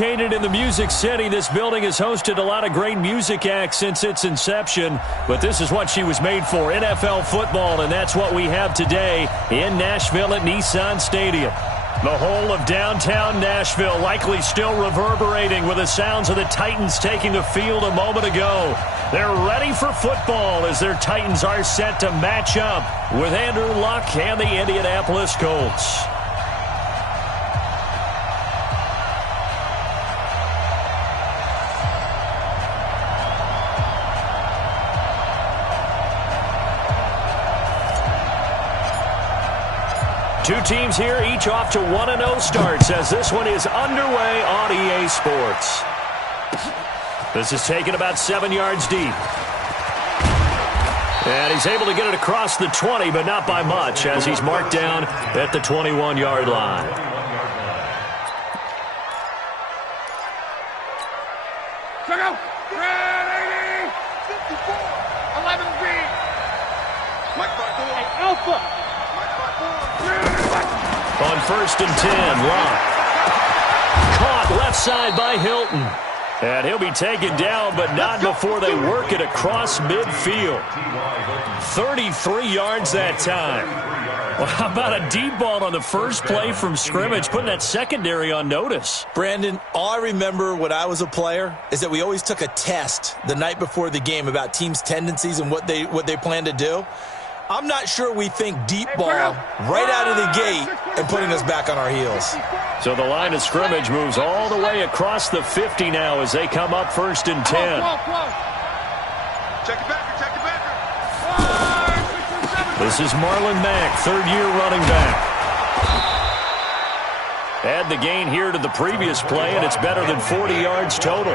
In the Music City, this building has hosted a lot of great music acts since its inception, but this is what she was made for, NFL football, and that's what we have today in Nashville at Nissan Stadium. The whole of downtown Nashville likely still reverberating with the sounds of the Titans taking the field a moment ago. They're ready for football as their Titans are set to match up with Andrew Luck and the Indianapolis Colts. Two teams here, each off to 1-0 starts as this one is underway on EA Sports. This is taken about 7 yards deep. And he's able to get it across the 20, but not by much as he's marked down at the 21-yard line. Check out. Ready. 54. 11B. Mike Bartholomew. Alpha. On 1st and 10, Luck. Caught left side by Hilton. And he'll be taken down, but not before they work it across midfield. 33 yards that time. Well, how about a deep ball on the first play from scrimmage, putting that secondary on notice? Brandon, all I remember when I was a player is that we always took a test the night before the game about teams' tendencies and what they plan to do. I'm not sure we think deep ball right out of the gate and putting us back on our heels. So the line of scrimmage moves all the way across the 50 now as they come up 1st and 10. Check it back. This is Marlon Mack, third-year running back. Add the gain here to the previous play, and it's better than 40 yards total.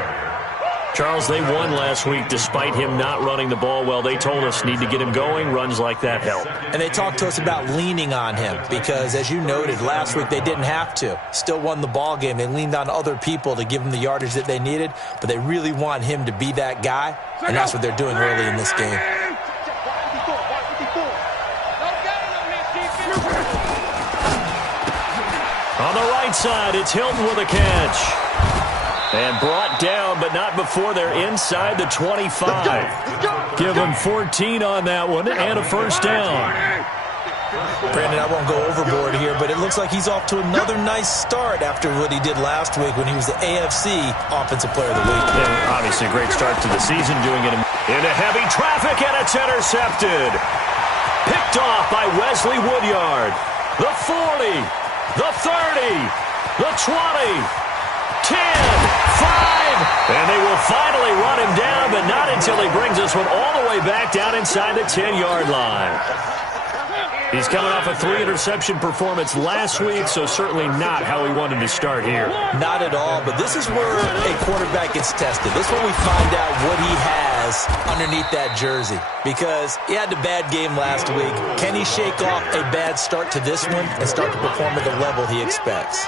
Charles, they won last week despite him not running the ball well. They told us need to get him going. Runs like that help. And they talked to us about leaning on him because, as you noted, last week they didn't have to. Still won the ball game. They leaned on other people to give them the yardage that they needed, but they really want him to be that guy, and that's what they're doing early in this game. On the right side, it's Hilton with a catch. And brought down, but not before they're inside the 25. Give them 14 on that one and a first down. Brandon, I won't go overboard here, but it looks like he's off to another nice start after what he did last week when he was the AFC Offensive Player of the Week. Yeah, obviously a great start to the season, doing it into heavy traffic, and it's intercepted. Picked off by Wesley Woodyard. The 40, the 30, the 20. 10, 5, and they will finally run him down, but not until he brings this one all the way back down inside the 10-yard line. He's coming off a 3-interception performance last week, so certainly not how he wanted to start here. Not at all, but this is where a quarterback gets tested. This is where we find out what he has underneath that jersey, because he had a bad game last week. Can he shake off a bad start to this one and start to perform at the level he expects?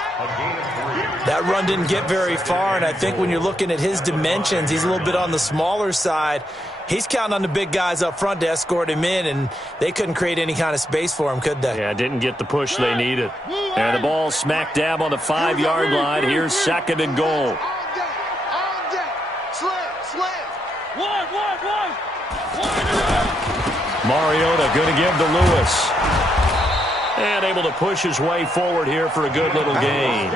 That run didn't get very far, and I think when you're looking at his dimensions, he's a little bit on the smaller side. He's counting on the big guys up front to escort him in, and they couldn't create any kind of space for him, could they? Yeah, didn't get the push they needed. And the ball smack dab on the 5-yard line. Here's 2nd and goal. Mariota going to give to Lewis. And able to push his way forward here for a good little gain.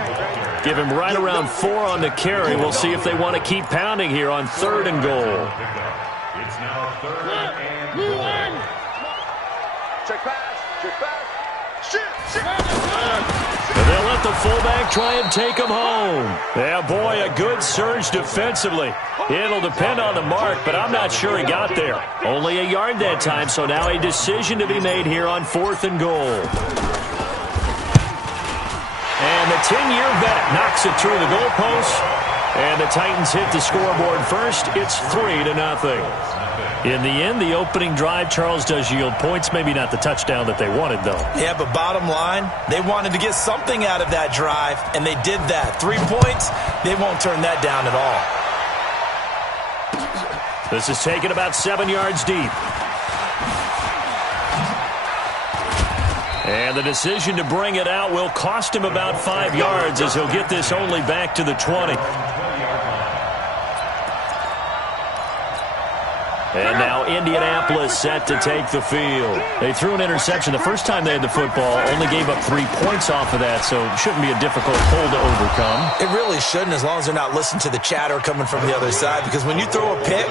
Give him right around 4 on the carry. We'll see if they want to keep pounding here on 3rd and goal. It's now 3rd and goal. Check pass. And they'll let the fullback try and take him home. Yeah, boy, a good surge defensively. It'll depend on the mark, but I'm not sure he got there. Only a yard that time, so now a decision to be made here on 4th and goal. And the 10-year vet knocks it through the goalpost. And the Titans hit the scoreboard first. It's 3-0. In the end, the opening drive, Charles, does yield points. Maybe not the touchdown that they wanted, though. Yeah, but bottom line, they wanted to get something out of that drive, and they did that. 3 points, they won't turn that down at all. This is taken about 7 yards deep. And the decision to bring it out will cost him about 5 yards as he'll get this only back to the 20. And now Indianapolis set to take the field. They threw an interception the first time they had the football, only gave up 3 points off of that, so it shouldn't be a difficult hole to overcome. It really shouldn't, as long as they're not listening to the chatter coming from the other side, because when you throw a pick,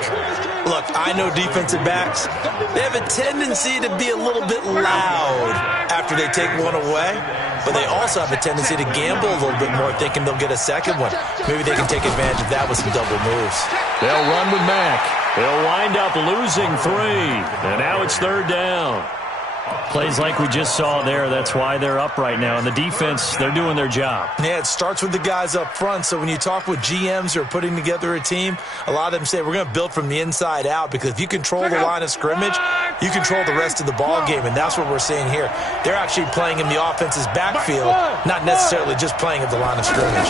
look, I know defensive backs, they have a tendency to be a little bit loud after they take one away, but they also have a tendency to gamble a little bit more, thinking they'll get a second one. Maybe they can take advantage of that with some double moves. They'll run with Mack. They'll wind up losing 3, and now it's 3rd down. Plays like we just saw there, that's why they're up right now. And the defense, they're doing their job. Yeah, it starts with the guys up front. So when you talk with GMs who are putting together a team, a lot of them say we're going to build from the inside out, because if you control the line of scrimmage, you control the rest of the ball game, and that's what we're seeing here. They're actually playing in the offense's backfield, not necessarily just playing at the line of scrimmage.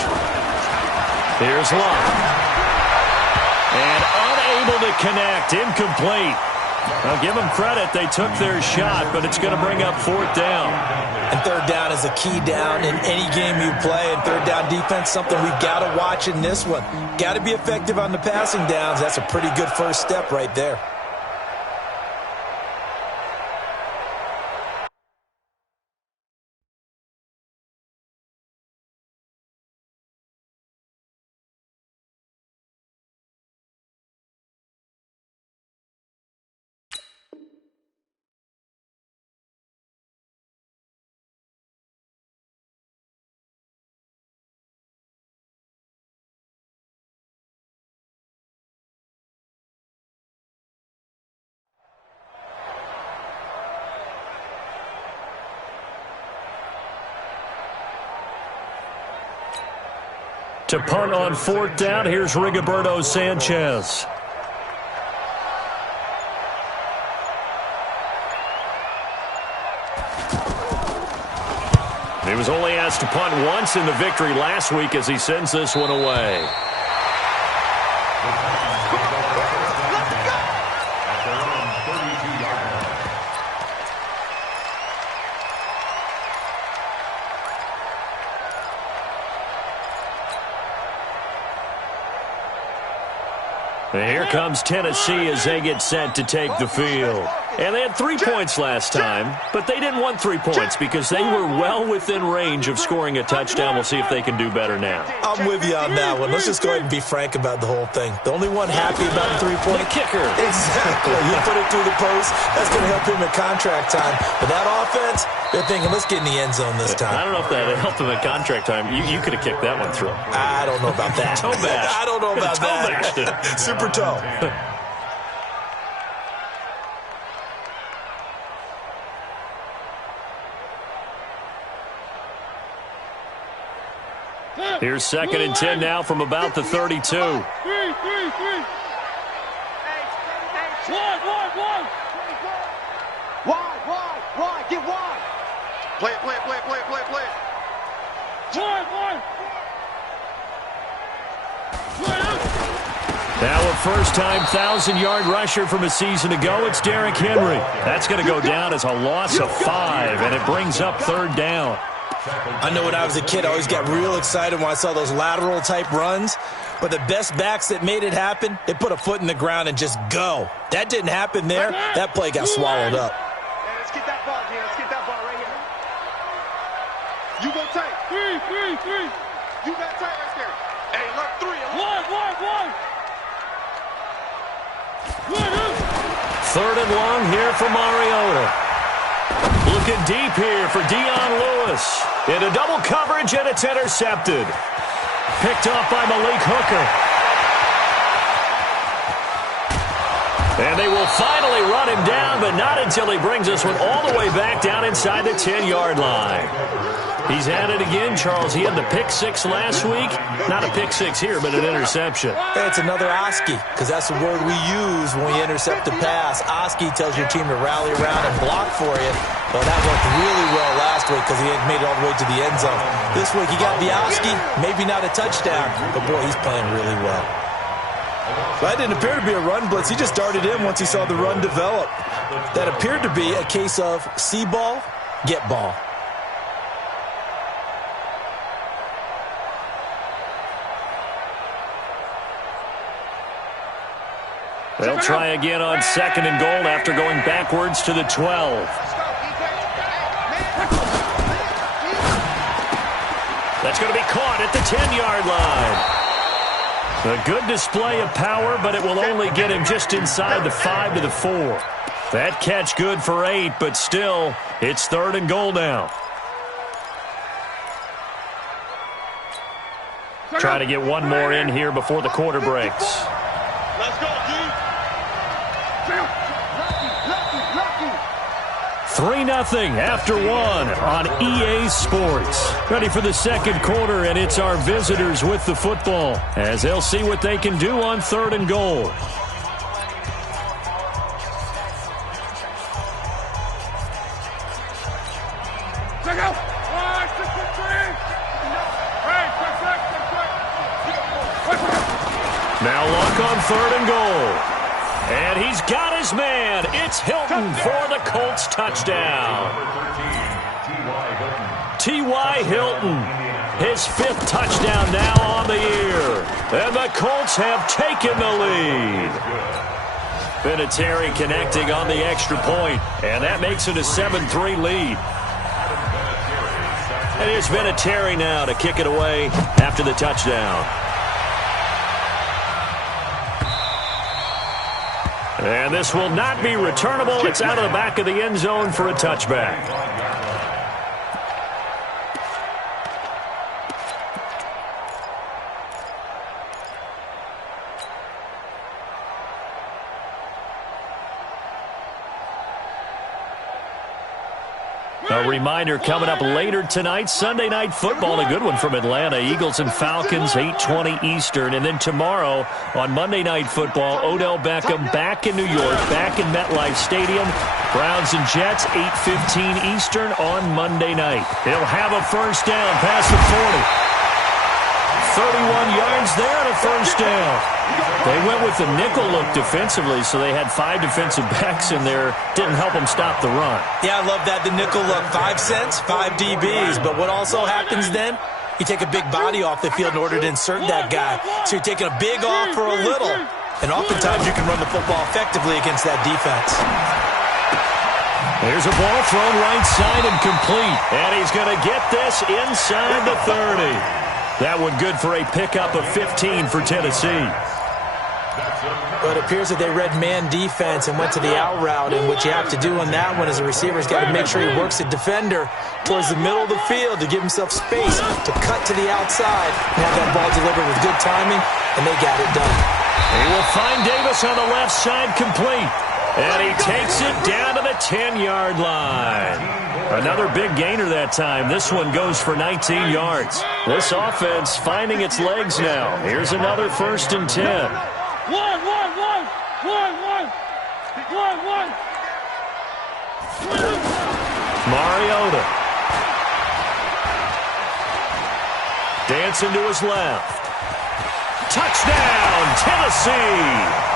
Here's Love. And unable to connect, incomplete. I'll give them credit. They took their shot, but it's going to bring up 4th down. And 3rd down is a key down in any game you play. And 3rd down defense, something we've got to watch in this one. Got to be effective on the passing downs. That's a pretty good first step right there. To punt on 4th down, here's Rigoberto Sanchez. He was only asked to punt once in the victory last week as he sends this one away. And here comes Tennessee as they get set to take the field. And they had 3 points last time, but they didn't want 3 points because they were well within range of scoring a touchdown. We'll see if they can do better now. I'm with you on that one. Let's just go ahead and be frank about the whole thing. The only one happy about the 3-point kicker. Exactly. You put it through the post. That's going to help him at contract time. But that offense, they're thinking, let's get in the end zone this time. I don't know if that helped him at contract time. You could have kicked that one through. I don't know about that. Toe bash. I don't know about toe that. Super toe. Here's 2nd and 10 now from about the 32. Wide. Get wide. Play it. Wide. Now a first-time 1,000-yard rusher from a season ago. It's Derrick Henry. That's going to go down as a loss of 5, and it brings up 3rd down. I know when I was a kid, I always got real excited when I saw those lateral-type runs. But the best backs that made it happen, they put a foot in the ground and just go. That didn't happen there. That play got swallowed up. Hey, let's get that ball, Jay. Let's get that ball right here. You go tight. Three. You got tight right there. Hey, look, 3. One. 3rd and long here for Mariota. Looking deep here for Dion Lewis. Into double coverage, and it's intercepted. Picked off by Malik Hooker. And they will finally run him down, but not until he brings this one all the way back down inside the 10-yard line. He's at it again, Charles. He had the pick 6 last week. Not a pick 6 here, but an interception. It's another Oski, because that's the word we use when we intercept a pass. Oski tells your team to rally around and block for you. Well, that worked really well last week because he had made it all the way to the end zone. This week he got the Oski, maybe not a touchdown, but boy, he's playing really well. That didn't appear to be a run blitz. He just darted in once he saw the run develop. That appeared to be a case of see ball, get ball. They'll try again on 2nd and goal after going backwards to the 12. That's going to be caught at the 10-yard line. A good display of power, but it will only get him just inside the 5 to the 4. That catch good for 8, but still, it's 3rd and goal now. Try to get one more in here before the quarter breaks. Let's go, D. 3-0 after 1 on EA Sports. Ready for the 2nd quarter, and it's our visitors with the football as they'll see what they can do on 3rd and goal. Now Luck on 3rd and goal. And he's got his man. It's Hilton for the Colts touchdown. T.Y. Hilton, his 5th touchdown now on the year. And the Colts have taken the lead. Vinatieri connecting on the extra point, and that makes it a 7-3 lead. And here's Vinatieri now to kick it away after the touchdown. And this will not be returnable. It's out of the back of the end zone for a touchback. A reminder coming up later tonight, Sunday Night Football, a good one from Atlanta. Eagles and Falcons, 8:20 Eastern. And then tomorrow on Monday Night Football, Odell Beckham back in New York, back in MetLife Stadium. Browns and Jets, 8:15 Eastern on Monday night. He'll have a first down past the 40. 31 yards there and a first down. They went with the nickel look defensively, so they had 5 defensive backs in there. Didn't help them stop the run. Yeah, I love that, the nickel look. 5 cents, 5 DBs. But what also happens then? You take a big body off the field in order to insert that guy. So you're taking a big off for a little. And oftentimes you can run the football effectively against that defense. There's a ball thrown right side and complete. And he's going to get this inside the 30. That one good for a pickup of 15 for Tennessee. But it appears that they read man defense and went to the out route. And what you have to do on that one as a receiver is got to make sure he works the defender towards the middle of the field to give himself space to cut to the outside and have that ball delivered with good timing, and they got it done. He will find Davis on the left side complete. And he takes it down to the 10-yard line. Another big gainer that time. This one goes for 19 yards. This offense finding its legs now. Here's another 1st and 10. Mariota. Dancing to his left. Touchdown, Tennessee.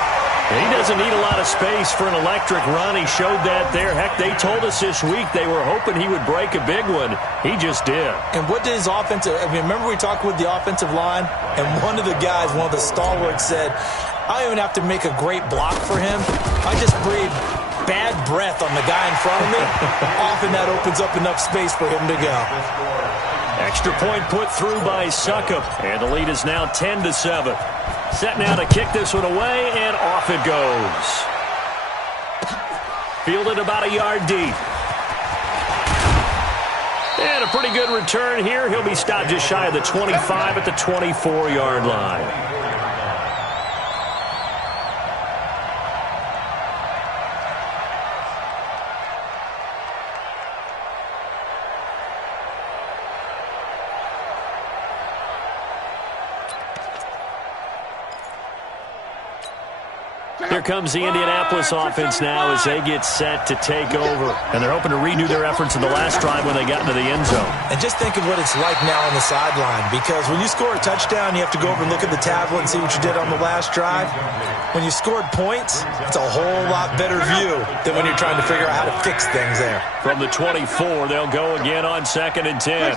He doesn't need a lot of space for an electric run. He showed that there. Heck, they told us this week they were hoping he would break a big one. He just did. And what did his offensive... I mean, remember we talked with the offensive line? And one of the guys, one of the stalwarts said, I don't even have to make a great block for him. I just breathe bad breath on the guy in front of me. Often that opens up enough space for him to go. Extra point put through by Succop. And the lead is now 10-7. Set now to kick this one away, and off it goes. Fielded about a yard deep. And a pretty good return here. He'll be stopped just shy of the 25 at the 24-yard line. Here comes the Indianapolis offense now as they get set to take over. And they're hoping to redo their efforts in the last drive when they got into the end zone. And just think of what it's like now on the sideline, because when you score a touchdown, you have to go over and look at the tablet and see what you did on the last drive. When you scored points, it's a whole lot better view than when you're trying to figure out how to fix things there. From the 24, they'll go again on 2nd and 10.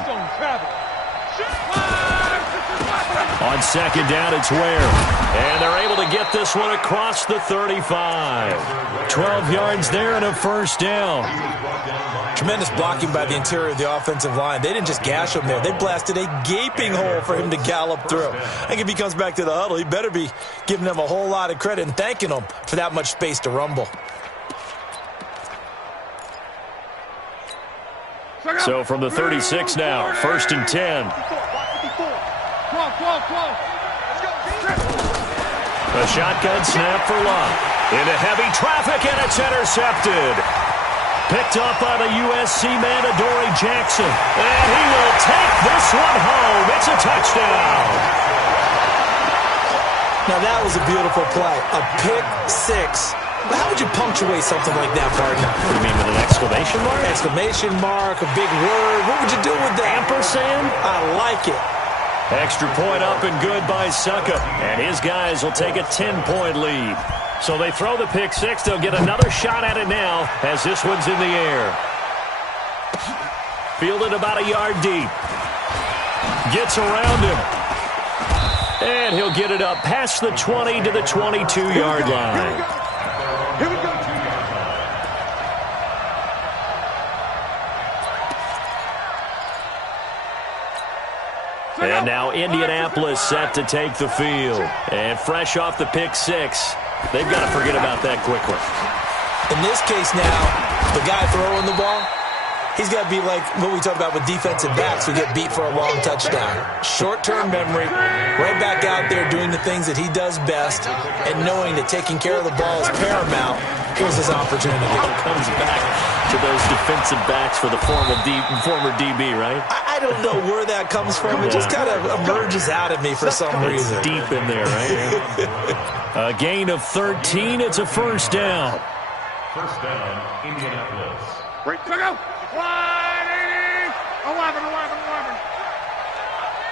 On second down, it's Ware. And they're able to get this one across the 35. 12 yards there and a first down. Tremendous blocking by the interior of the offensive line. They didn't just gash him there. They blasted a gaping hole for him to gallop through. I think if he comes back to the huddle, he better be giving them a whole lot of credit and thanking them for that much space to rumble. So from the 36 now, 1st and 10. A shotgun snap for Love. Into heavy traffic, and it's intercepted. Picked up by the USC man, Adoree Jackson. And he will take this one home. It's a touchdown. Now that was a beautiful play. A pick six. How would you punctuate something like that, partner? What do you mean, with an exclamation mark? Exclamation mark, a big word. What would you do with that? Ampersand? I like it. Extra point up and good by Suckup. And his guys will take a 10-point lead. So they throw the pick six. They'll get another shot at it now as this one's in the air. Fielded about a yard deep. Gets around him. And he'll get it up past the 20 to the 22-yard line. Here we go. And now Indianapolis set to take the field. And fresh off the pick six, they've got to forget about that quickly. In this case now, the guy throwing the ball, he's got to be like what we talk about with defensive backs who get beat for a long touchdown. Short-term memory, right back out there doing the things that he does best, and knowing that taking care of the ball is paramount. Here's his opportunity. Comes back to those defensive backs for the former DB, right? I don't know where that comes from. It just kind of emerges out of me for some reason. It's deep in there, right? A gain of 13. It's a first down. First down, Indianapolis. Right, go. 180. 11.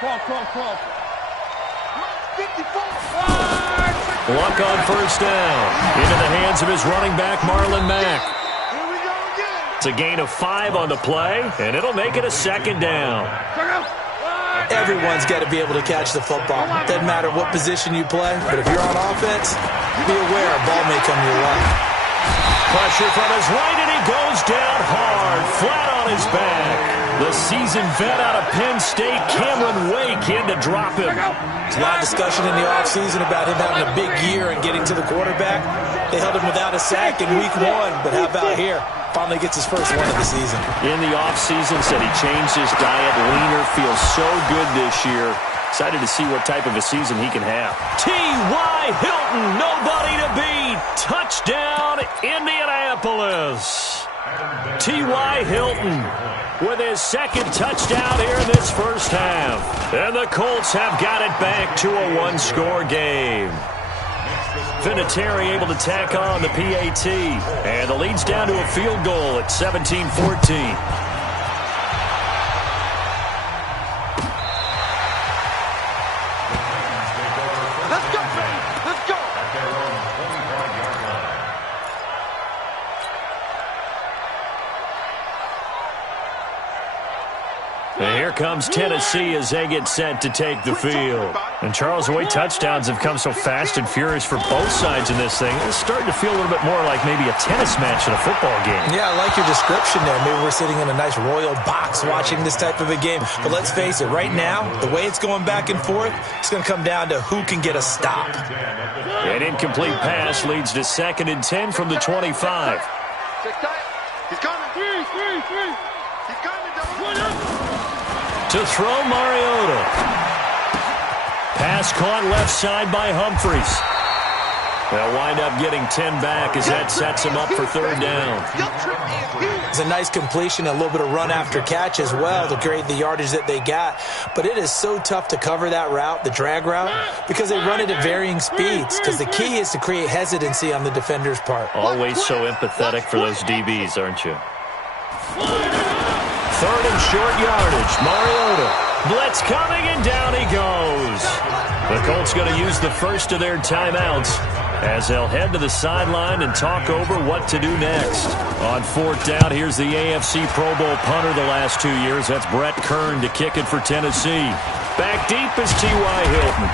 Call. 54. Luck on first down. Into the hands of his running back, Marlon Mack. Here we go again. It's a gain of 5 on the play, and it'll make it a second down. Everyone's got to be able to catch the football. Doesn't matter what position you play, but if you're on offense, be aware a ball may come your way. Pressure from his right, and he goes down hard, flat on his back. The seasoned vet out of Penn State, Cameron Wake, in to drop him. There's a lot of discussion in the offseason about him having a big year and getting to the quarterback. They held him without a sack in week 1, but how about here? Finally gets his first one of the season. In the offseason, said he changed his diet, leaner, feels so good this year. Excited to see what type of a season he can have. T.Y. Hilton, nobody to beat. Touchdown, Indianapolis. T.Y. Hilton with his second touchdown here in this first half. And the Colts have got it back to a one-score game. Vinatieri able to tack on the PAT. And the lead's down to a field goal at 17-14. And here comes Tennessee as they get set to take the field. And Charles, the way touchdowns have come so fast and furious for both sides in this thing, it's starting to feel a little bit more like maybe a tennis match in a football game. Yeah, I like your description there. Maybe we're sitting in a nice royal box watching this type of a game. But let's face it, right now, the way it's going back and forth, it's going to come down to who can get a stop. An incomplete pass leads to 2nd and 10 from the 25. He's coming. He's coming. To throw Mariota. Pass caught left side by Humphries. They'll wind up getting 10 back as that sets him up for 3rd down. It's a nice completion, a little bit of run after catch as well to create the yardage that they got. But it is so tough to cover that route, the drag route, because they run it at varying speeds. Because the key is to create hesitancy on the defender's part. Always so empathetic for those DBs, aren't you? 3rd and short yardage. Mariota. Blitz coming, and down he goes. The Colts going to use the first of their timeouts as they'll head to the sideline and talk over what to do next. On 4th down, here's the AFC Pro Bowl punter the last 2 years. That's Brett Kern to kick it for Tennessee. Back deep is T.Y. Hilton.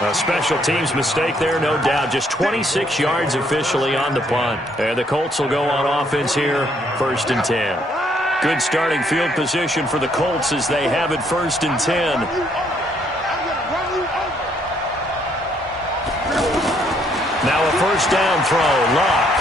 A special teams mistake there, no doubt. Just 26 yards officially on the punt. And the Colts will go on offense here, 1st and 10. Good starting field position for the Colts as they have it 1st and 10. Now a 1st down throw. Locke.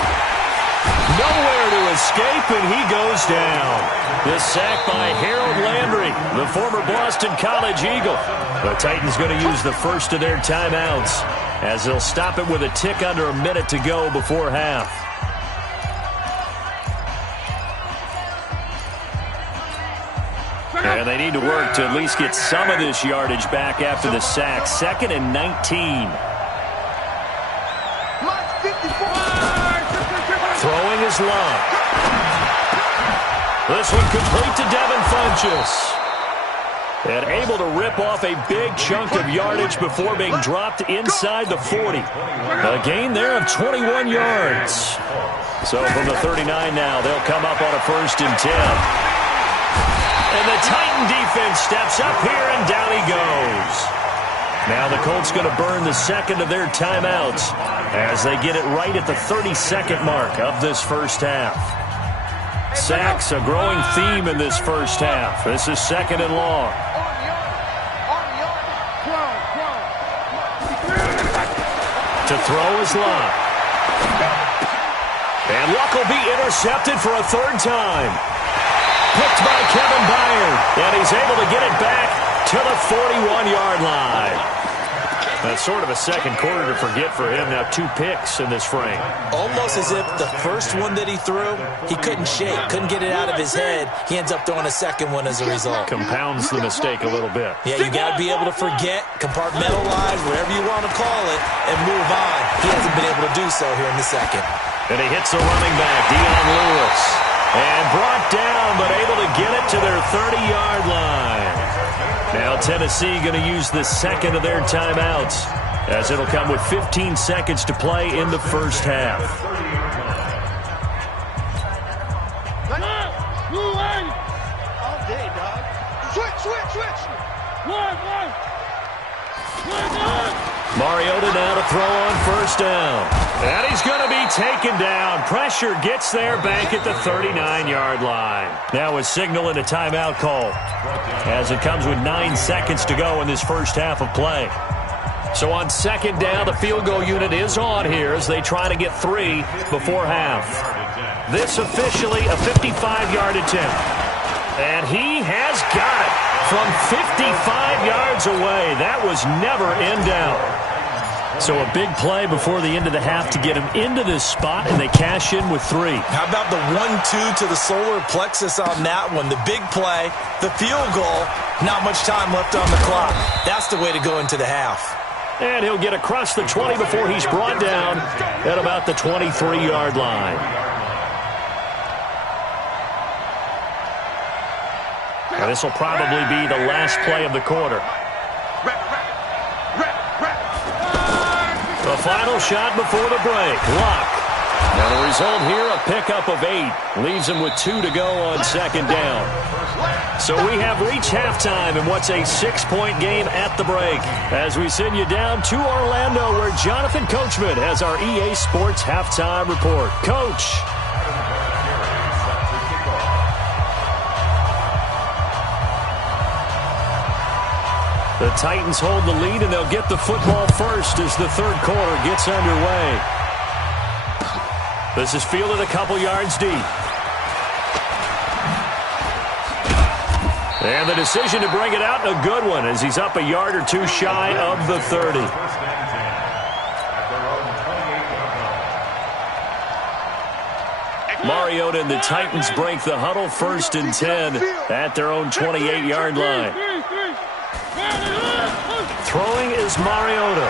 Nowhere to escape, and he goes down. The sack by Harold Landry, the former Boston College Eagle. The Titans going to use the first of their timeouts as they'll stop it with a tick under a minute to go before half. And they need to work to at least get some of this yardage back after the sack. 2nd and 19. Throwing is Locke. This one complete to Devin Funchess. And able to rip off a big chunk of yardage before being dropped inside the 40. A gain there of 21 yards. So from the 39 now, they'll come up on a 1st and 10. And the Titan defense steps up here, and down he goes. Now the Colts going to burn the 2nd of their timeouts as they get it right at the 32nd mark of this first half. Sacks, a growing theme in this first half. This is 2nd and long. To throw is Locke. And Locke will be intercepted for a 3rd time. Picked by Kevin Byard, and he's able to get it back to the 41-yard line. That's sort of a second quarter to forget for him. Now 2 picks in this frame. Almost as if the first one that he threw, he couldn't shake, couldn't get it out of his head. He ends up throwing a second one as a result. Compounds the mistake a little bit. Yeah, you got to be able to forget, compartmentalize, whatever you want to call it, and move on. He hasn't been able to do so here in the 2nd. And he hits the running back, Dion Lewis. And brought down, but able to get it to their 30-yard line. Now Tennessee going to use the 2nd of their timeouts as it'll come with 15 seconds to play in the first half. All day, dog. Switch. Mariota now to throw on 1st down. And he's going to be taken down. Pressure gets there back at the 39-yard line. Now a signal and a timeout call as it comes with 9 seconds to go in this first half of play. So on 2nd down, the field goal unit is on here as they try to get 3 before half. This officially a 55-yard attempt. And he has got it from 55 yards away. That was never in doubt. So a big play before the end of the half to get him into this spot, and they cash in with 3. How about the 1-2 to the solar plexus on that one? The big play, the field goal, not much time left on the clock. That's the way to go into the half. And he'll get across the 20 before he's brought down at about the 23-yard line. And this will probably be the last play of the quarter. The final shot before the break. Locke. Now the result here, a pickup of 8. Leaves him with 2 to go on 2nd down. So we have reached halftime in what's a 6-point game at the break. As we send you down to Orlando, where Jonathan Coachman has our EA Sports halftime report. Coach. The Titans hold the lead, and they'll get the football first as the 3rd quarter gets underway. This is fielded a couple yards deep. And the decision to bring it out, a good one, as he's up a yard or 2 shy of the 30. Mariota and the Titans break the huddle, 1st and 10 at their own 28-yard line. Throwing is Mariota.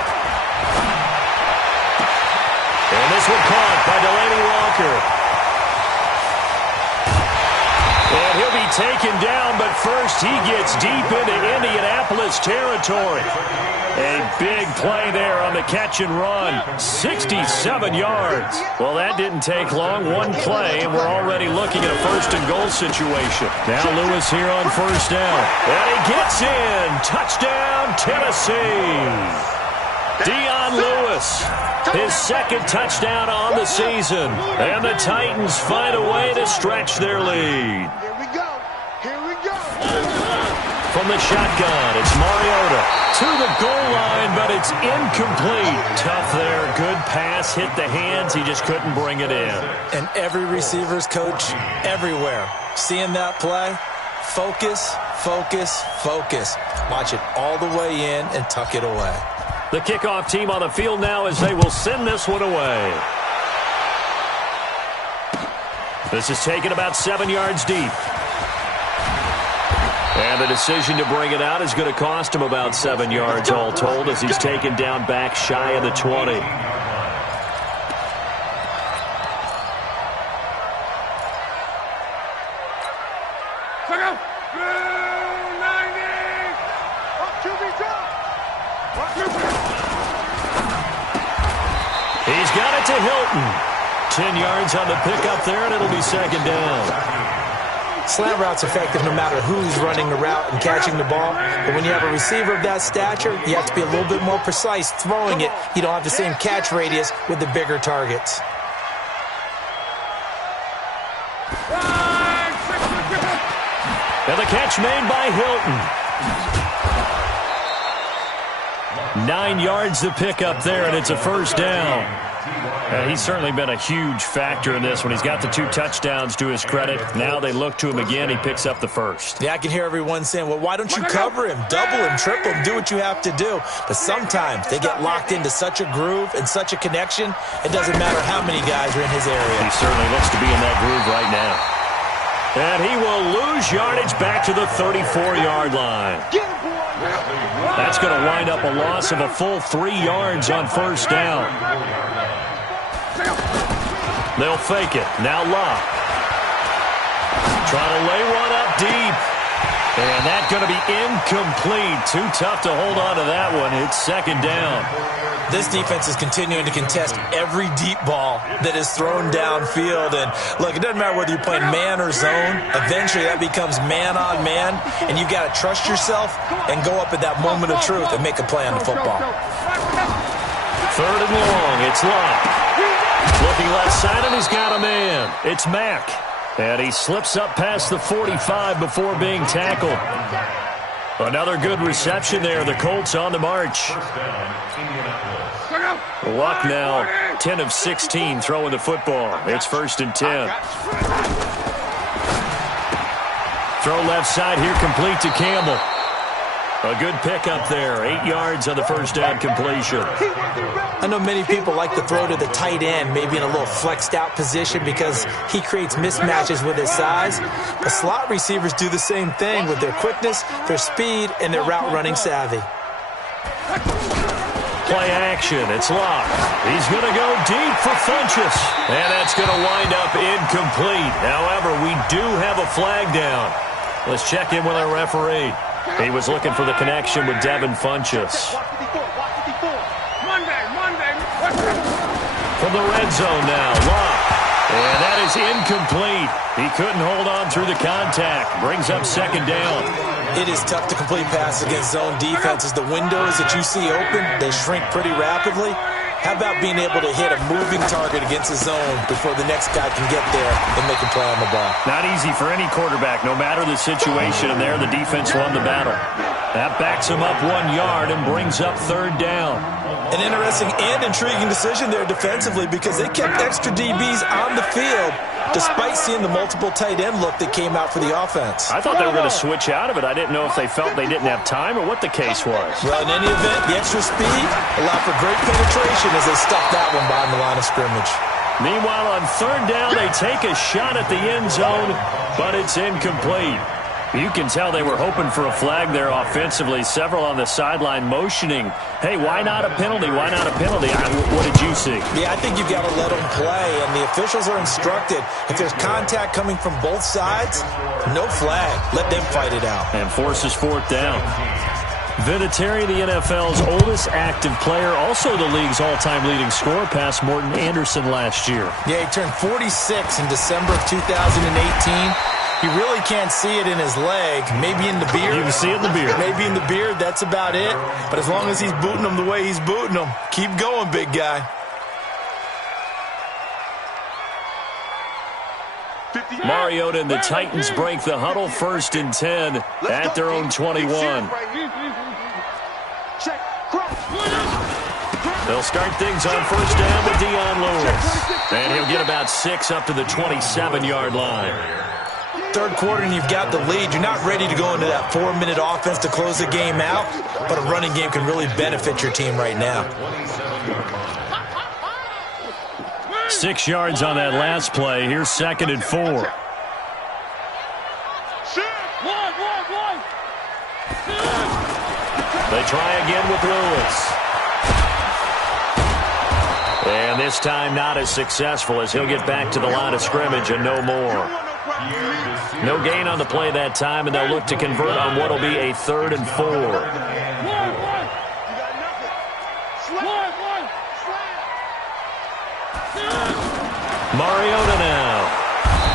And this one caught by Delaney Walker. And he'll be taken down, but first he gets deep into Indianapolis territory. A big play there on the catch and run. 67 yards. Well, that didn't take long. One play, and we're already looking at a first-and-goal situation. Now Lewis here on first down. And he gets in. Touchdown, Tennessee. Dion Lewis, his second touchdown on the season. And the Titans find a way to stretch their lead. Here we go. Here we go. From the shotgun, it's Mariota to the goal line, but it's incomplete. Tough there. Good pass, hit the hands. He just couldn't bring it in. And every receiver's coach everywhere, seeing that play, focus, focus, focus. Watch it all the way in and tuck it away. The kickoff team on the field now as they will send this one away. This is taken about 7 yards deep. And the decision to bring it out is going to cost him about 7 yards all told as he's taken down back shy of the 20. He's got it to Hilton. 10 yards on the pickup there, and it'll be second down. Slant route's effective no matter who's running the route and catching the ball. But when you have a receiver of that stature, you have to be a little bit more precise throwing it. You don't have the same catch radius with the bigger targets. And the catch made by Hilton. 9 yards to pick up there, and it's a first down. He's certainly been a huge factor in this one. He's got the 2 touchdowns to his credit. Now they look to him again. He picks up the first. Yeah, I can hear everyone saying, well, why don't you cover him, double him, triple him, do what you have to do. But sometimes they get locked into such a groove and such a connection, it doesn't matter how many guys are in his area. He certainly looks to be in that groove right now. And he will lose yardage back to the 34-yard line. That's going to wind up a loss of a full 3 yards on first down. They'll fake it. Now Locke. Trying to lay one up deep. And that's going to be incomplete. Too tough to hold on to that one. It's second down. This defense is continuing to contest every deep ball that is thrown downfield. And, look, it doesn't matter whether you're playing man or zone. Eventually that becomes man on man. And you've got to trust yourself and go up at that moment of truth and make a play on the football. Third and long. It's Locke. Looking left side, and he's got a man. It's Mack. And he slips up past the 45 before being tackled. Another good reception there. The Colts on the march. Luck now 10 of 16 throwing the football. It's first and 10. Throw left side here complete to Campbell. A good pickup there. 8 yards on the first down completion. I know many people like to throw to the tight end, maybe in a little flexed out position because he creates mismatches with his size. But slot receivers do the same thing with their quickness, their speed, and their route running savvy. Play action. It's Locke. He's going to go deep for Funchess. And that's going to wind up incomplete. However, we do have a flag down. Let's check in with our referee. He was looking for the connection with Devin Funchess. From the red zone now, Locke. And that is incomplete. He couldn't hold on through the contact. Brings up second down. It is tough to complete passes against zone defenses. The windows that you see open, they shrink pretty rapidly. How about being able to hit a moving target against a zone before the next guy can get there and make a play on the ball? Not easy for any quarterback, no matter the situation, and there the defense won the battle. That backs him up 1 yard and brings up third down. An interesting and intriguing decision there defensively because they kept extra DBs on the field despite seeing the multiple tight end look that came out for the offense. I thought they were going to switch out of it. I didn't know if they felt they didn't have time or what the case was. Well, in any event, the extra speed allowed for great penetration as they stuffed that one behind the line of scrimmage. Meanwhile, on third down, they take a shot at the end zone, but it's incomplete. You can tell they were hoping for a flag there offensively. Several on the sideline motioning, hey, why not a penalty? Why not a penalty? What did you see? Yeah, I think you've got to let them play, and the officials are instructed. If there's contact coming from both sides, no flag. Let them fight it out. And forces fourth down. Vinatieri, the NFL's oldest active player, also the league's all-time leading scorer, past Morton Anderson last year. Yeah, he turned 46 in December of 2018. He really can't see it in his leg, maybe in the beard. You can see it in the beard. Maybe in the beard, that's about it. But as long as he's booting them the way he's booting them, keep going, big guy. Mariota and the Titans break the huddle, 1st and 10 at their own 21. They'll start things on 1st down with Dion Lewis. And he'll get about 6 up to the 27-yard line. Third quarter and you've got the lead. You're not ready to go into that 4-minute offense to close the game out, but a running game can really benefit your team right now. 6 yards on that last play. Here's 2nd and 4. They try again with Lewis. And this time not as successful, as he'll get back to the line of scrimmage and no more. No gain on the play that time, and they'll look to convert on what will be a 3rd and 4. Mariota now.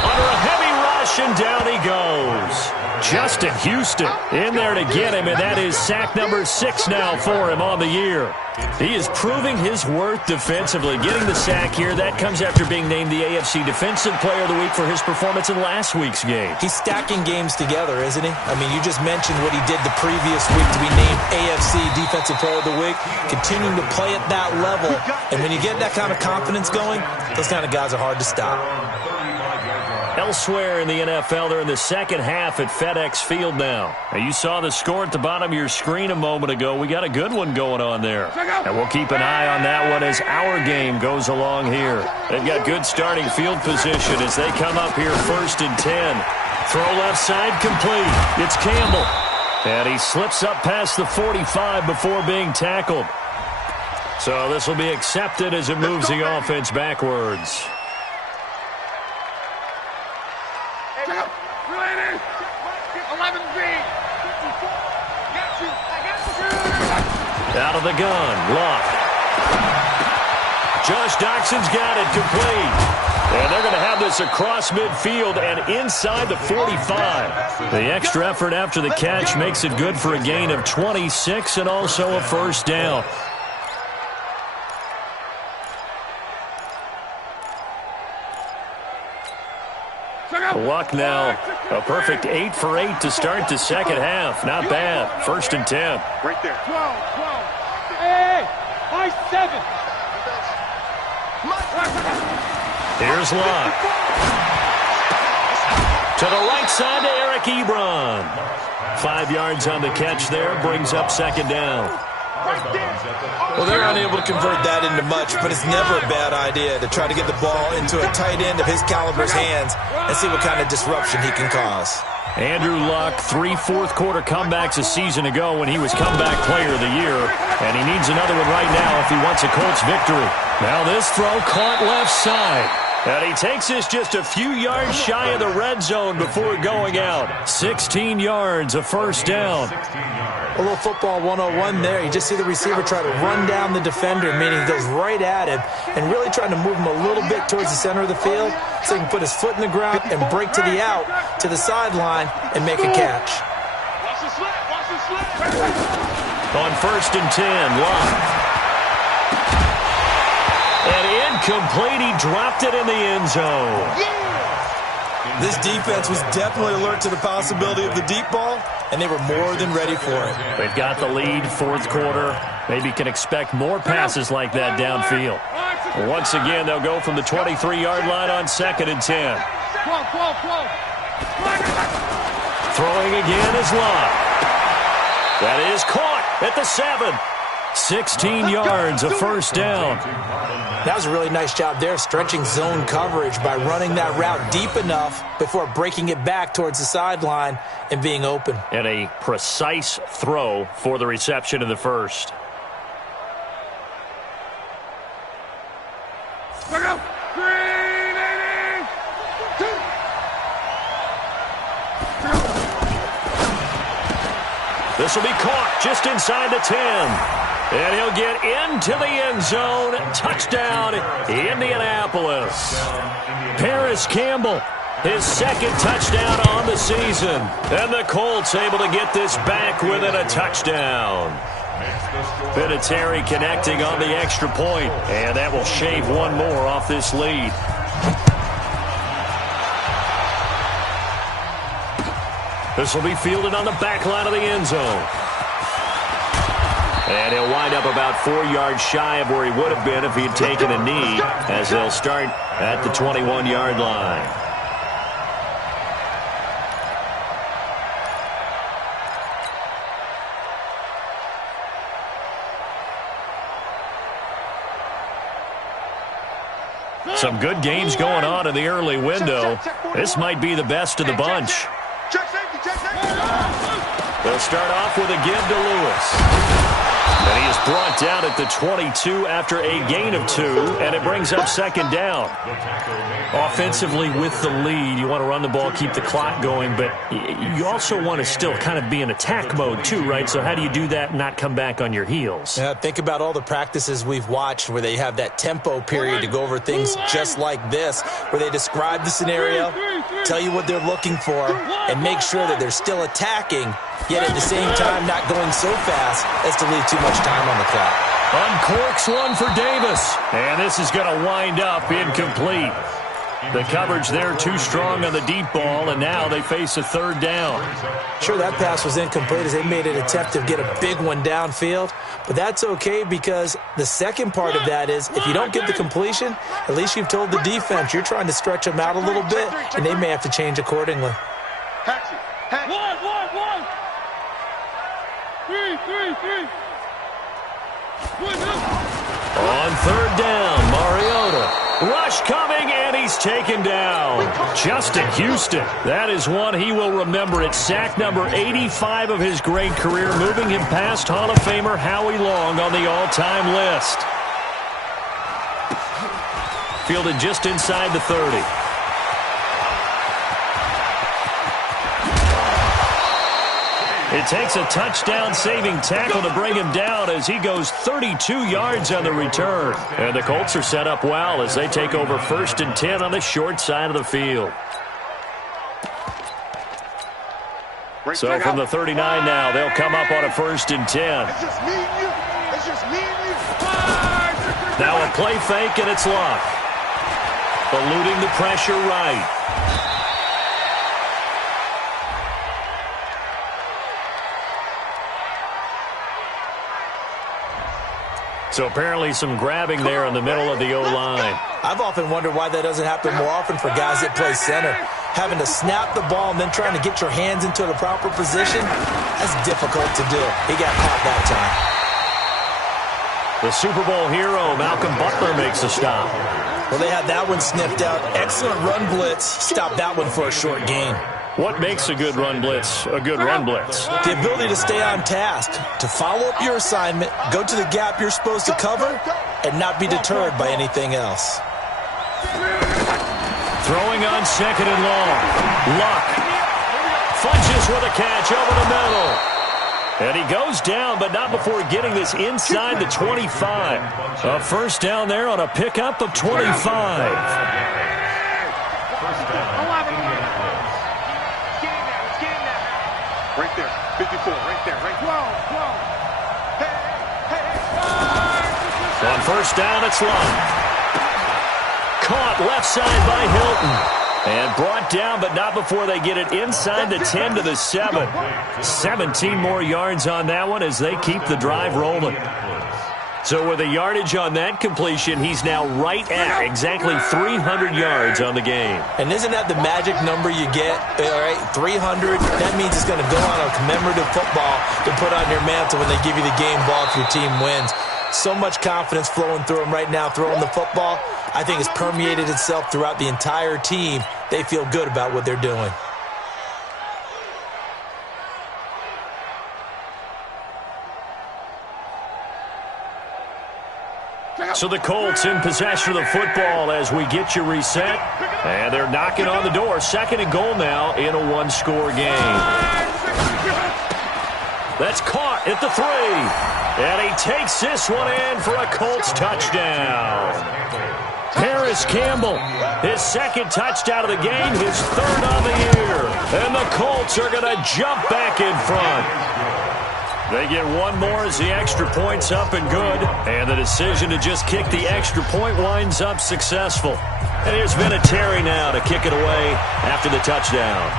Under a heavy rush, and down he goes. Justin Houston in there to get him, and that is sack number 6 now for him on the year. He is proving his worth defensively. Getting the sack here, that comes after being named the AFC Defensive Player of the Week for his performance in last week's game. He's stacking games together, isn't he? I mean, you just mentioned what he did the previous week to be named AFC Defensive Player of the Week, continuing to play at that level. And when you get that kind of confidence going, those kind of guys are hard to stop. Elsewhere in the NFL, they're in the second half at FedEx Field now. You saw the score at the bottom of your screen a moment ago. We got a good one going on there. And we'll keep an eye on that one as our game goes along here. They've got good starting field position as they come up here 1st and 10. Throw left side complete. It's Campbell. And he slips up past the 45 before being tackled. So this will be accepted as it moves the offense backwards. Out of the gun, Luck. Josh Doxson's got it complete. And they're going to have this across midfield and inside the 45. The extra effort after the catch makes it good for a gain of 26 and also a 1st down. Luck now, a perfect 8 for 8 to start the second half. Not bad. 1st and 10. Right there. 12. Hey, my 7. Here's Luck. To the right side to Eric Ebron. 5 yards on the catch there, brings up 2nd down. Well, they're unable to convert that into much, but it's never a bad idea to try to get the ball into a tight end of his caliber's hands and see what kind of disruption he can cause. Andrew Luck, 3 fourth-quarter comebacks a season ago when he was comeback player of the year, and he needs another one right now if he wants a Colts victory. Now this throw caught left side. And he takes this just a few yards shy of the red zone before going out. 16 yards, a 1st down. A little football 101 there. You just see the receiver try to run down the defender, meaning he goes right at him and really trying to move him a little bit towards the center of the field so he can put his foot in the ground and break to the out, to the sideline, and make a catch. On 1st and 10, Luck. And incomplete, he dropped it in the end zone. This defense was definitely alert to the possibility of the deep ball, and they were more than ready for it. They've got the lead, 4th quarter. Maybe can expect more passes like that downfield. Once again, they'll go from the 23-yard line on 2nd and 10. Throwing again is Luck. That is caught at the 7. 16 yards, a 1st down. That was a really nice job there, stretching zone coverage by running that route deep enough before breaking it back towards the sideline and being open. And a precise throw for the reception in the 1st. Look out! 3-2. This will be caught just inside the 10. And he'll get into the end zone. Touchdown, Indianapolis. Paris Campbell, his second touchdown on the season. And the Colts able to get this back within a touchdown. Vinatieri connecting on the extra point, and that will shave one more off this lead. This will be fielded on the back line of the end zone. And he'll wind up about 4 yards shy of where he would have been if he had taken a knee, as they'll start at the 21-yard line. Some good games going on in the early window. This might be the best of the bunch. They'll start off with a give to Lewis. And he is brought down at the 22 after a gain of 2, and it brings up second down. Offensively with the lead, you want to run the ball, keep the clock going, but you also want to still kind of be in attack mode too, right? So how do you do that and not come back on your heels? Yeah, think about all the practices we've watched where they have that tempo period to go over things just like this, where they describe the scenario, tell you what they're looking for, and make sure that they're still attacking, yet at the same time not going so fast as to leave too much time on the clock. Uncorks one for Davis, and this is going to wind up incomplete. The coverage there too strong on the deep ball, and now they face a third down. Sure, that pass was incomplete as they made an attempt to get a big one downfield, but that's okay because the second part of that is if you don't get the completion, at least you've told the defense you're trying to stretch them out a little bit, and they may have to change accordingly. One. Three. On third down, Mariota. Rush coming, and he's taken down. Justin Houston. That is one he will remember. It's sack number 85 of his great career, moving him past Hall of Famer Howie Long on the all-time list. Fielded just inside the 30. It takes a touchdown-saving tackle to bring him down as he goes 32 yards on the return. And the Colts are set up well as they take over 1st and 10 on the short side of the field. So from the 39 now, they'll come up on a 1st and 10. It's just me and you. It's just me and you. Now a play fake, and it's Luck. Eluding the pressure right. So apparently some grabbing there in the middle of the O-line. I've often wondered why that doesn't happen more often for guys that play center. Having to snap the ball and then trying to get your hands into the proper position, that's difficult to do. He got caught that time. The Super Bowl hero, Malcolm Butler, makes a stop. Well, they had that one sniffed out. Excellent run blitz. Stopped that one for a short gain. What makes a good run blitz a good run blitz? The ability to stay on task, to follow up your assignment, go to the gap you're supposed to cover, and not be deterred by anything else. Throwing on 2nd and long. Luck flinches with a catch over the middle. And he goes down, but not before getting this inside the 25. A first down there on a pickup of 25. Right there, 54, right there, right there. On first down, it's Luck. Caught left side by Hilton. And brought down, but not before they get it inside the 10 to the 7. 17 more yards on that one as they keep the drive rolling. So with the yardage on that completion, he's now right at exactly 300 yards on the game. And isn't that the magic number you get? All right, 300. That means it's going to go on a commemorative football to put on your mantle when they give you the game ball if your team wins. So much confidence flowing through him right now, throwing the football. I think it's permeated itself throughout the entire team. They feel good about what they're doing. So the Colts in possession of the football as we get you reset. And they're knocking on the door. 2nd and goal now in a one-score game. That's caught at the 3. And he takes this one in for a Colts touchdown. Paris Campbell, his second touchdown of the game, his third on the year. And the Colts are going to jump back in front. They get one more as the extra point's up and good. And the decision to just kick the extra point winds up successful. And here's Vinatieri now to kick it away after the touchdown.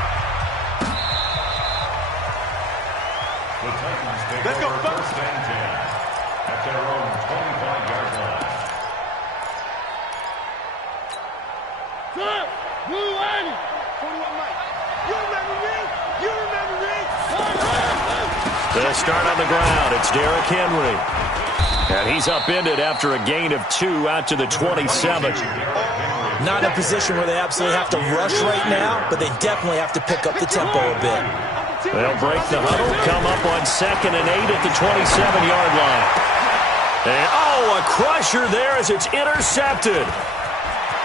Let's go, first and 10 at their own 25-yard line. Good. Blue Annie. 41 Mike. You remember me? You remember me? They'll start on the ground. It's Derrick Henry. And he's upended after a gain of 2 out to the 27. Not in a position where they absolutely have to rush right now, but they definitely have to pick up the tempo a bit. They'll break the huddle, come up on 2nd and 8 at the 27-yard line. And, a crusher there as it's intercepted.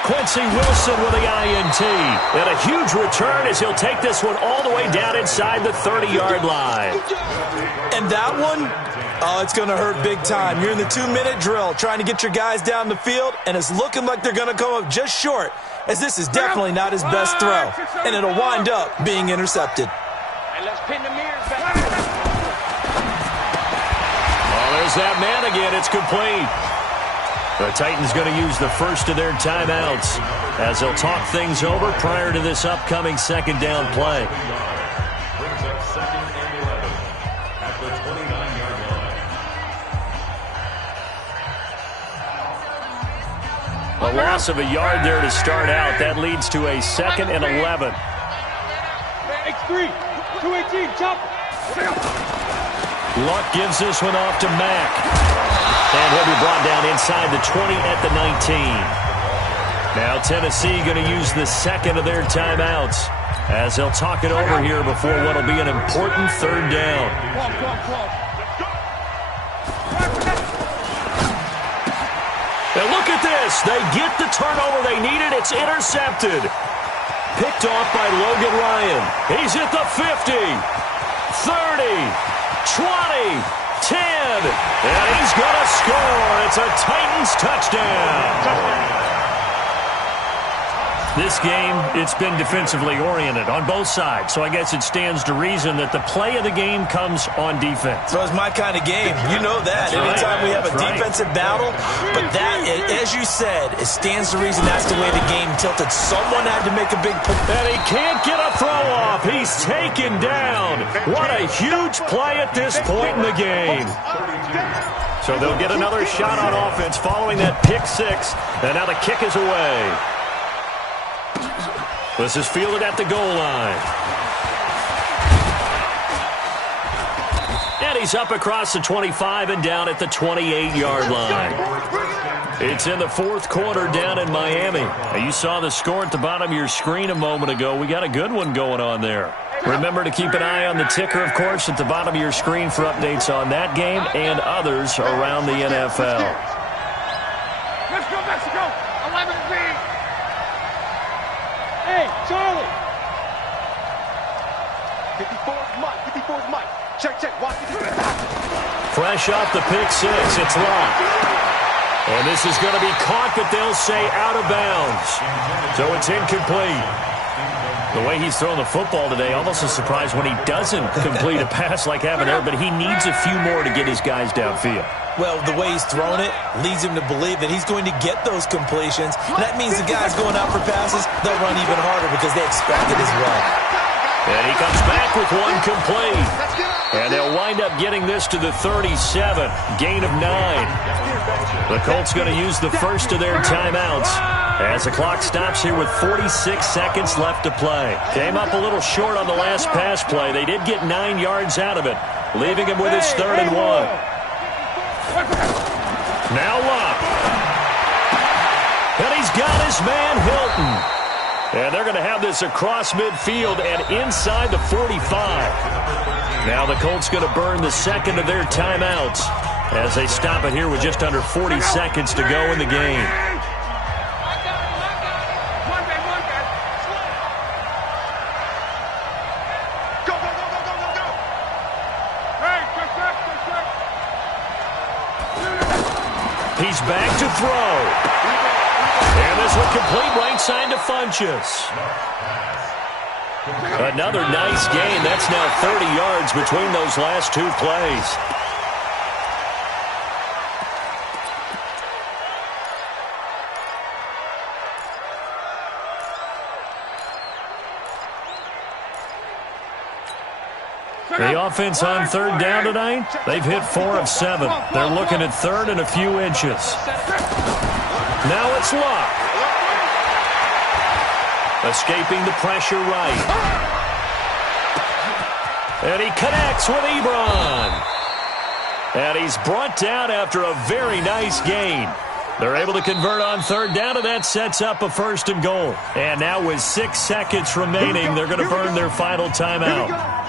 Quincy Wilson with the INT. And a huge return as he'll take this one all the way down inside the 30-yard line. And that one, it's going to hurt big time. You're in the 2-minute drill trying to get your guys down the field, and it's looking like they're going to come up just short, as this is definitely not his best throw. And it'll wind up being intercepted. Hey, let's pin the mirrors back. There's that man again. It's complete. The Titans going to use the first of their timeouts as they'll talk things over prior to this upcoming second down play. Brings up 2nd and 11 at the 29-yard line. A loss of a yard there to start out. That leads to a 2nd and 11. X3, 218, chop. Luck gives this one off to Mack. And he'll be brought down inside the 20 at the 19. Now Tennessee going to use the second of their timeouts as they'll talk it over here before what will be an important third down. And look at this. They get the turnover they needed. It's intercepted. Picked off by Logan Ryan. He's at the 50, 30, 20, 10, and he's going to score. It's a Titans touchdown. This game, it's been defensively oriented on both sides, so I guess it stands to reason that the play of the game comes on defense. So it's my kind of game. You know that. Anytime we have a defensive battle, but that, as you said, it stands to reason that's the way the game tilted. Someone had to make a big play. And he can't get a throw off. He's taken down. What a huge play at this point in the game. So they'll get another shot on offense following that pick six, and now the kick is away. This is fielded at the goal line. And he's up across the 25 and down at the 28-yard line. It's in the fourth quarter down in Miami. Now, you saw the score at the bottom of your screen a moment ago. We got a good one going on there. Remember to keep an eye on the ticker, of course, at the bottom of your screen for updates on that game and others around the NFL. Let's go, Mexico. 11-3. Hey, Charlie. 54's Mike. 54's Mike. Check. Watch it. Fresh off the pick six, it's locked. And this is going to be caught, but they'll say out of bounds. So it's incomplete. The way he's throwing the football today, almost a surprise when he doesn't complete a pass like having there, but he needs a few more to get his guys downfield. Well, the way he's thrown it leads him to believe that he's going to get those completions. And that means the guys going out for passes, they'll run even harder because they expect it as well. And he comes back with one complete. And they'll wind up getting this to the 37, gain of 9. The Colts going to use the first of their timeouts as the clock stops here with 46 seconds left to play. Came up a little short on the last pass play. They did get 9 yards out of it, leaving him with his 3rd and 1. Now Luck. And he's got his man Hilton. And they're going to have this across midfield and inside the 45. Now the Colts going to burn the second of their timeouts as they stop it here with just under 40 seconds to go in the game. Go. He's back to throw. And this one complete right side to Funchess. Another nice gain. That's now 30 yards between those last two plays. The offense on third down tonight, they've hit 4 of 7. They're looking at third and a few inches. Now it's Luck. Escaping the pressure right. And he connects with Ebron. And he's brought down after a very nice gain. They're able to convert on third down, and that sets up a 1st and goal. And now with 6 seconds remaining, they're going to burn their final timeout.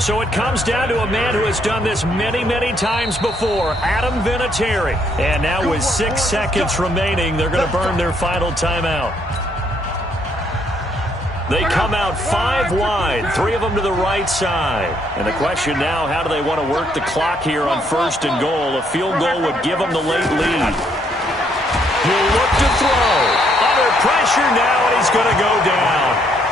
So it comes down to a man who has done this many, many times before, Adam Vinatieri. And now with 6 seconds remaining, they're going to burn their final timeout. They come out 5 wide, 3 of them to the right side. And the question now, how do they want to work the clock here on 1st and goal? A field goal would give them the late lead. He'll look to throw. Under pressure now, and he's going to go down.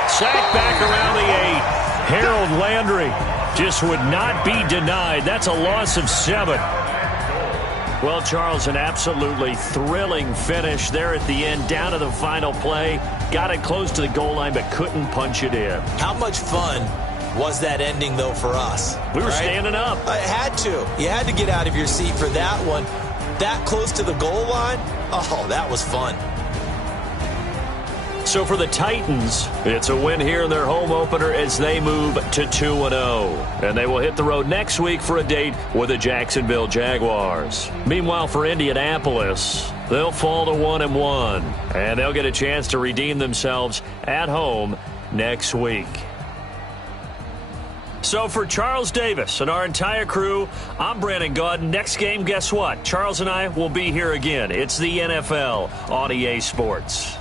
Sacked back around the 8. Harold Landry just would not be denied. That's a loss of 7. Well, Charles, an absolutely thrilling finish there at the end, down to the final play. Got it close to the goal line, but couldn't punch it in. How much fun was that ending, though, for us? We were standing up. I had to. You had to get out of your seat for that one. That close to the goal line? Oh, that was fun. So for the Titans, it's a win here in their home opener as they move to 2-0. And they will hit the road next week for a date with the Jacksonville Jaguars. Meanwhile, for Indianapolis, they'll fall to 1-1. And they'll get a chance to redeem themselves at home next week. So for Charles Davis and our entire crew, I'm Brandon Gaudin. Next game, guess what? Charles and I will be here again. It's the NFL on EA Sports.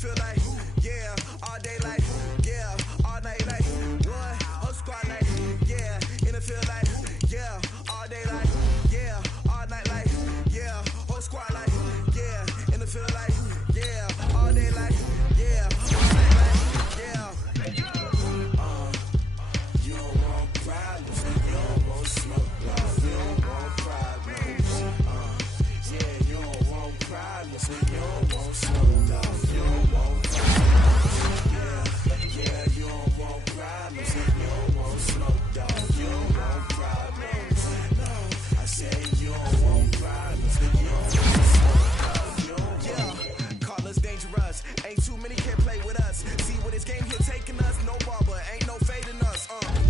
feel like, yeah, all day like, yeah, all night like, what? Whole squad like, yeah, in the field like, yeah, all day like, yeah, all night like, yeah, whole squad like, yeah, in the field like, yeah, all day like, yeah, all night like, yeah. You don't want problems, you don't want smoke, you don't want problems. Yeah, you don't want problems, you don't want smoke, you don't want problems. Yeah, you don't want problems, you don't want smoke, you don't want problems. No, I said you don't want problems, you don't want smoke, you don't want. Yeah, call us dangerous, ain't too many can play with us. See what this game here taking us, no barber, ain't no fading us.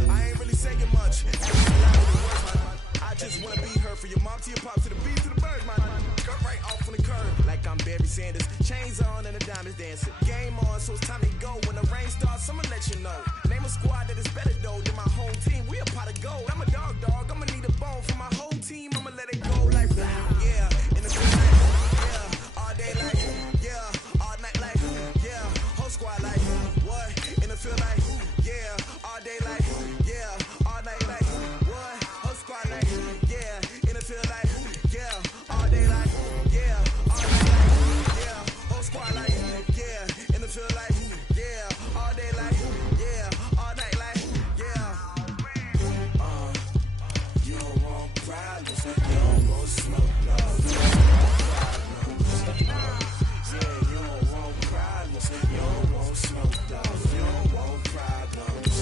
I ain't really saying much. I just wanna be heard, for your mom to your pop to the beat to the birds, man. Cut right off on the curb, like I'm Barry Sanders. Chains on and the diamonds dancing. Game on, so it's time to go. When the rain starts, I'ma let you know. Name a squad that is better though than my whole team. We a pot of gold. I'm a dog. I'ma need a bone for my whole team. I'ma let it go like yeah. In the field like yeah, all day like yeah, all night like yeah, whole squad like what? In the field like yeah, all day like yeah, all night like what? Whole squad like yeah, in the field like yeah, all day like yeah, all night like yeah, whole squad like yeah, in the field like yeah, all day like yeah, all night like yeah. You don't want problems, you don't want smoke, no. You don't want problems. Yeah, you don't want problems, you don't want smoke, no. You don't want problems.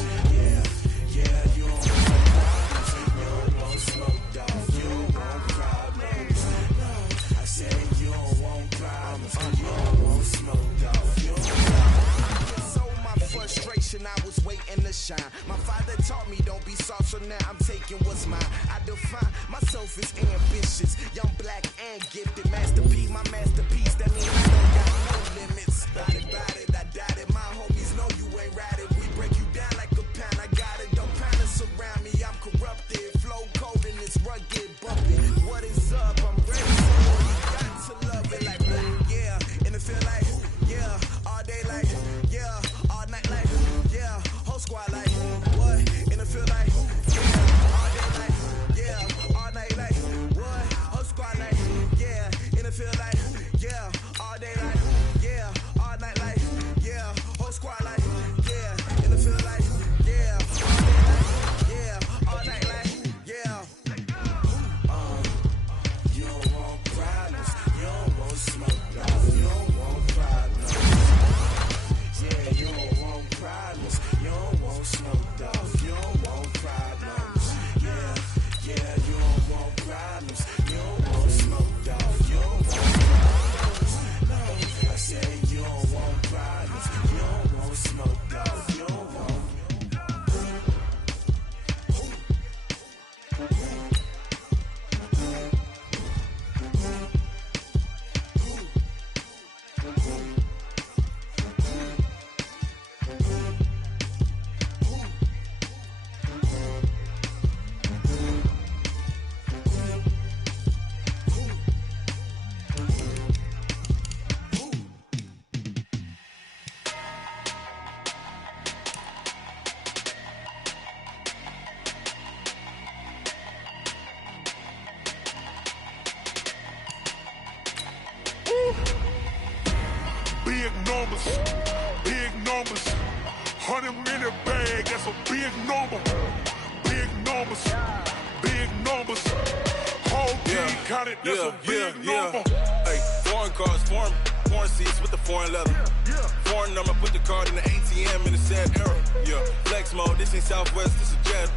Yeah, you don't want problems, you don't want smoke, dog. You don't want problems. No, I said you don't want problems, you don't want smoke, dog. You don't want problems. So my frustration, I was waiting to shine. My father taught me don't be soft, so now I'm taking what's mine. I define myself as ambitious, young, black, and gifted. Masterpiece, my masterpiece. That means I don't got no limits. Bout it, I doubt it. My homies know you ain't ride it. We break you down like a pound. I got it. Don't pound to surround me. I'm corrupted. Flow cold and it's rugged, bumping. What is up? I'm ready. So you got to love it like black. Yeah, and it feel like yeah, all day like yeah, all night like yeah, whole squad like what? And it feel like yeah, all day like yeah, all night like what? Whole squad like yeah, and it feel like yeah, all day like yeah, all night like yeah, whole squad like yeah, and it feel like yeah, all day like yeah, all night like yeah. You don't want problems, you don't want smoke, no. You don't want problems. Yeah, you don't want problems, you don't want smoke, dog. You don't want problems. Yeah, you don't want problems, you don't want smoke, dog. You don't want problems. No, I said you don't want problems, you don't want smoke, dog. You don't want. Big numbers, 100-minute bag, that's a big number. Big numbers, whole team counted, that's a big number. Hey, foreign cars, foreign seats with the foreign leather. Foreign number, put the card in the ATM in the sad era. Yeah, flex mode, this ain't Southwest, this is Jet.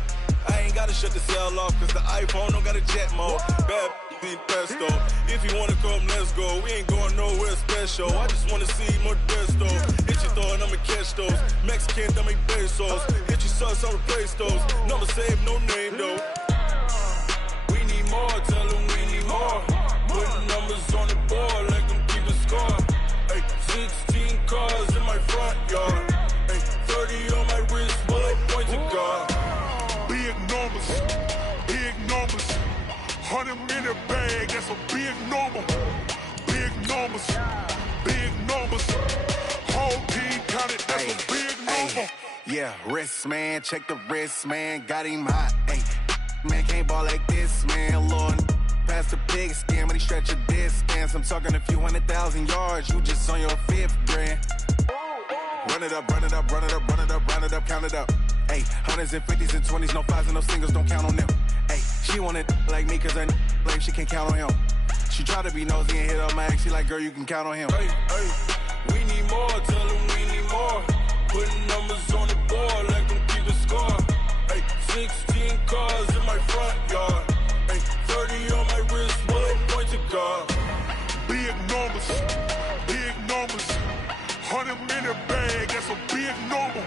I ain't gotta shut the cell off, cause the iPhone don't got a jet mode. Bad need pesto. If you wanna come, let's go. We ain't going nowhere special. I just wanna see more desto. Hit your throw and I'ma catch those. Mexican, I make pesos. Hit your sauce, I'll replace those. Number save, no name though. We need more, tell them we need more. Putting numbers on the board, like them keeping score. Hey, 16 cars in my front yard. Hey, 30 on my wrist, bullet point to God. Big numbers, 100-minute bag, that's a big number. Big numbers, wrist, man. Check the wrist, man. Got him hot, ayy. Man, can't ball like this, man. Lord, past the pig skin when he stretch a distance. I'm talking a few 100,000 yards. You just on your 5th grand. Run it up, run it up, run it up, run it up, run it up, count it up. Ayy, hundreds and 50s and 20s, no 5s and no singles, don't count on them. Ayy, she want it like me cause her like she can't count on him. She try to be nosy and hit up my ex, she like, girl, you can count on him. Hey, hey, we need more, tell them we need more. Putting numbers on the board, let them keep the score. Hey, 16 cars in my front yard. Hey, 30 on my wrist, one point to guard. Big numbers, big numbers. 100 minute bag, that's a big number.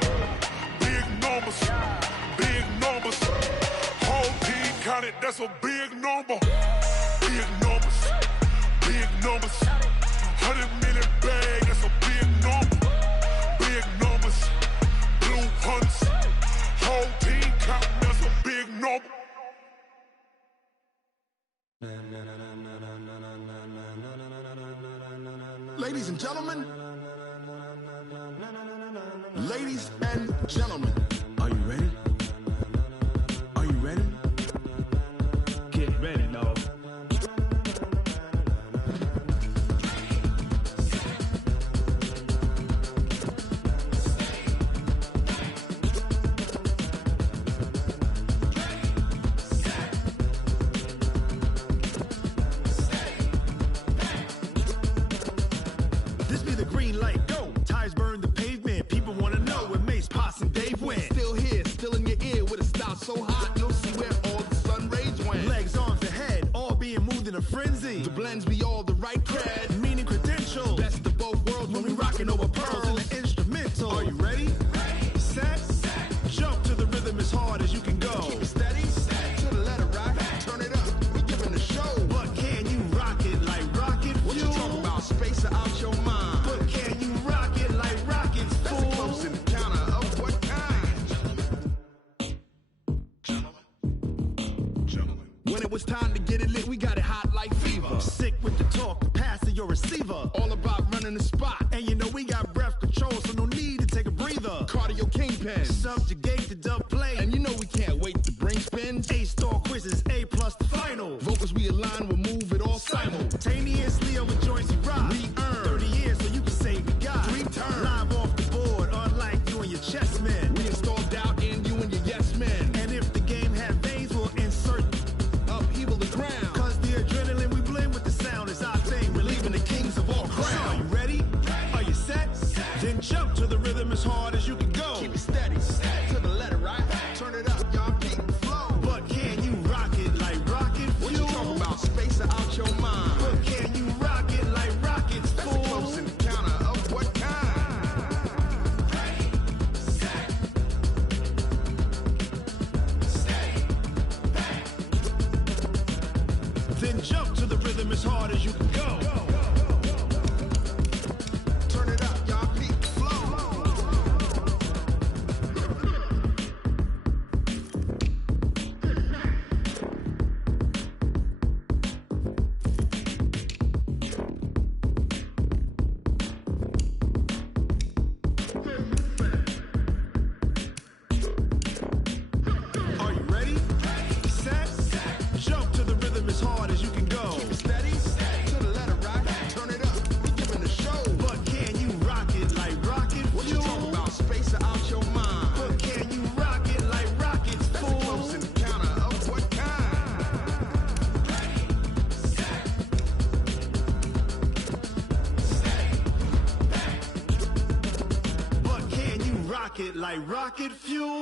Big numbers, big numbers. Whole team counted, that's a big number. Big numbers, big numbers. 100 minute bag, that's a big number. Big numbers, blue hunts. Whole team counting, that's a big number. Ladies and gentlemen, ladies and gentlemen, are you ready? Are you ready? Get ready, dog. This be the green light, go. Tires burn the pavement. People wanna know where Mace, Potts, and Dave went. Still here, still in your ear with a style so hot, you'll see where all the sun rays went. Legs, arms, and head, all being moved in a frenzy. The blends be all the right cred, meaning credentials. Best of both worlds when we rockin' over pearls in the instrumental. Are you ready? Set, jump to the rhythm as hard as you can go. Keep it steady, to the letter right. Turn it up, we giving the show. But can you rock it like rocket fuel? What you talking about? Space out your mind. But can you rock it like rockets, fool? That's a close encounter of what kind? Gentlemen. When it was time to get it lit, we got it hot like fever. Sick with the talk, the pass to your receiver. All about running the spot. And you know we got breath control, so no need to take a breather. Cardio kingpin, subjugate the dub play. And you know we can't wait to bring spins. A-star quizzes, A+ the final. Vocals we align, we'll move it all simultaneously over joints we rock. We earn 30 years so you can say we got 3 turns. Live off the board, unlike you and your chess men. We install doubt in you and your yes men. And if the game had veins, we'll insert upheaval the ground. Cause the adrenaline we blend with the sound is our thing, relieving the kings of all crowns. So are you ready? Are you set? Then jump to the rhythm as hard as you can go. Keep it steady, to the letter right. Turn it up, y'all keep the flow. But can you rock it like rocket fuel? What you talking about? Space out your mind. But can you rock it like rockets, fool? That's a close encounter of what kind? Ready, set, steady, back. Then jump to the rhythm as hard as you can go. Turn it up, y'all keep the flow. Are you ready? Set, jump to the rhythm as hard as you can go. Keep it steady, to the letter right. Turn it up, we giving the show. But can you rock it like rocket fuel? What you talking about? Space out your mind. But can you rock it like rockets, fool? That's a close encounter of what kind? Ready, set, steady, back. But can you rock it like rocket fuel?